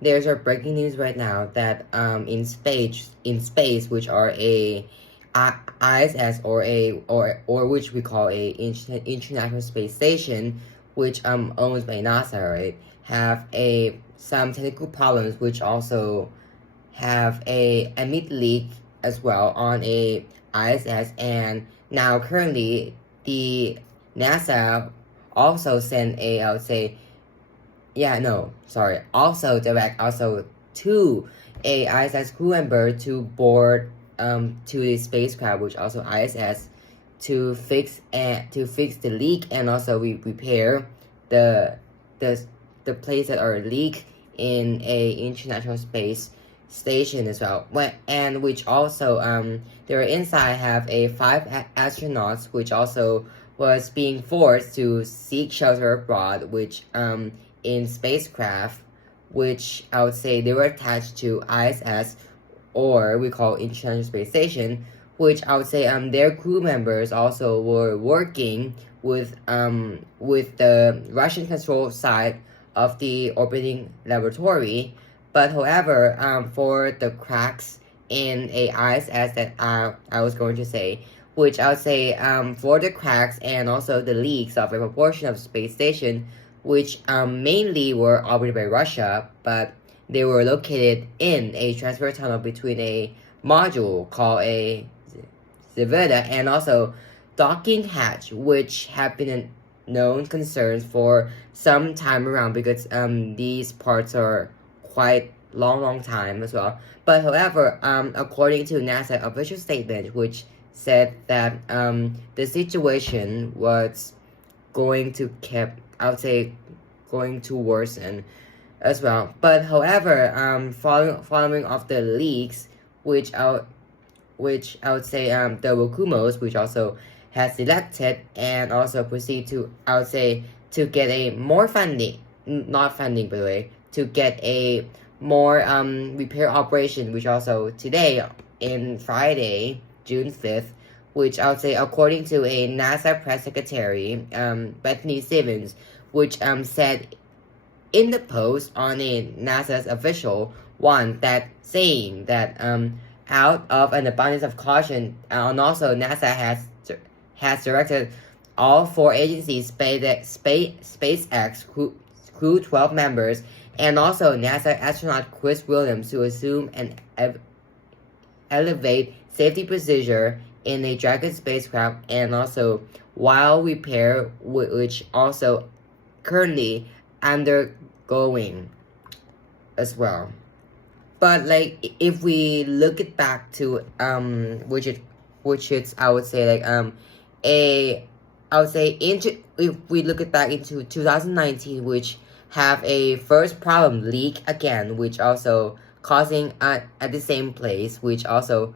there's a breaking news right now that in space, which are a ISS or which we call a International Space Station, which owned by NASA, right, have a some technical problems, which also have a mid leak as well on a ISS, and now currently the NASA also sent a, I would say, yeah, no, sorry, also direct also to a ISS crew member to board to the spacecraft, which also ISS, to fix the leak and also repair the the the place that are leak in a international space station as well. And which also their inside have a 5 astronauts, which also was being forced to seek shelter abroad, which in spacecraft, which I would say they were attached to ISS, or we call International Space Station, which I would say their crew members also were working with the Russian control side of the orbiting laboratory. But however, for the cracks in a ISS that I was going to say, which I would say for the cracks and also the leaks of a proportion of space station, which mainly were operated by Russia, but they were located in a transfer tunnel between a module called a Zvezda and also docking hatch, which have been known concerns for some time around because these parts are quite long time as well. But however, according to NASA official statement, which said that the situation was going to I would say, going to worsen as well. But however, following of the leaks, which I would say the Wakumos, which also has selected and also proceed to, I would say, to get a more funding, not funding by the way, to get a more repair operation, which also today in Friday, June 5th, which I would say according to a NASA press secretary, Bethany Stevens, which said in the post on a NASA's official one that saying that out of an abundance of caution, and also NASA has directed all 4 agencies, SpaceX crew 12 members, and also NASA astronaut Chris Williams, to assume an elevate safety procedure in a Dragon spacecraft, and also while repair, which also currently undergoing as well. But like if we look it back to which is I would say like if we look it back into 2019, which have a first problem leak again, which also causing at the same place, which also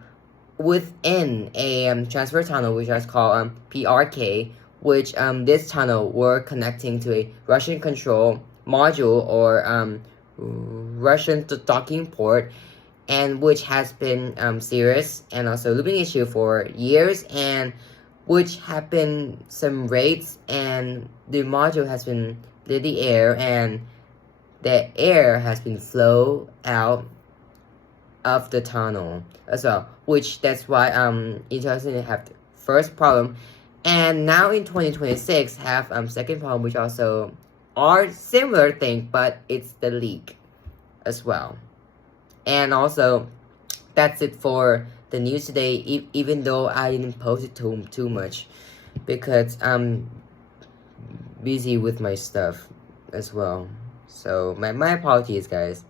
within a transfer tunnel, which is called PRK, which this tunnel were connecting to a Russian control module or Russian docking port, and which has been serious and also looming issue for years, and which have been some raids, and the module has been in the air, and the air has been flow out of the tunnel as well, which that's why in 2000 have the first problem, and now in 2026 have second problem, which also are similar thing, but it's the leak as well. And also that's it for the news today, even though I didn't post it too much because I'm busy with my stuff as well. So my apologies, guys.